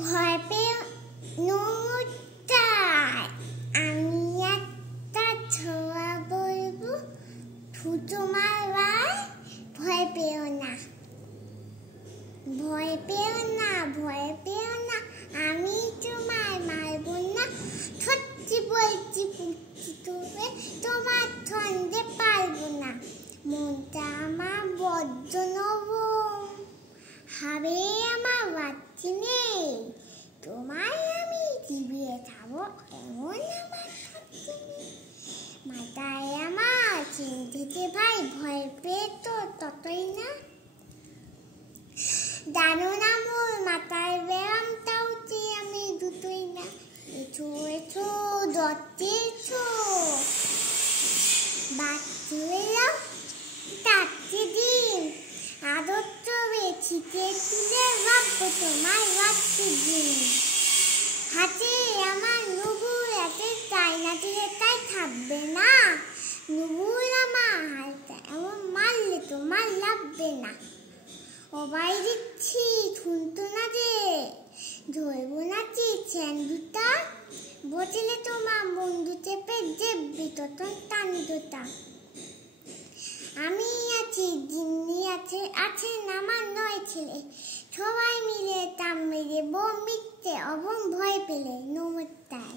ভয় পেও নমস্কার, আমি একটা ছোঁয়া বলবো, তোমার ভাই। ভয় পেও না, ভয় পেও না, ভয় পেও না, আমি তোমায় মারবো না। সত্যি বলছি পুচি, তুমি তোমার ছন্দে পারবো না। মনটা আমার বড্ড নরম, হবে আমার বাচ্চি নেই, তোমায় আমি চিবিয়ে খাবো এমন আমার শক্তি নেই। মাথায় আমার চিন্তিতে ভাই, ভয় পেয়ে তো ততই না। জানো না মোর মাথায় ব্যায়ামটাও যে আমি দুটোই না। এছো এছো দরজে এছো, বাচ্চু এলাম তাচ্ছে দিন, আদর চবে ছিটে তুলে ভাববো তোমার বাচ্চু দিন। হাতে আমার নুপুর এতে চাই না দিলে তাই থাকবে না। নুপুর আমার হাতে এমন মারলে তোমার লাগবে না। অবাই দিচ্ছি শুনতো না যে, ধরবো না চেন দুটা, বোতলে তোমার বন্ধু চেপে দেবি তখন টান দুটা। আমি আছি, জিম্মি আছে, আছেন আমার 9 ছেলে, সবাই মিলে তাম মেরে বোম মিটতে অবম ভয় পেলে। নমস্কার।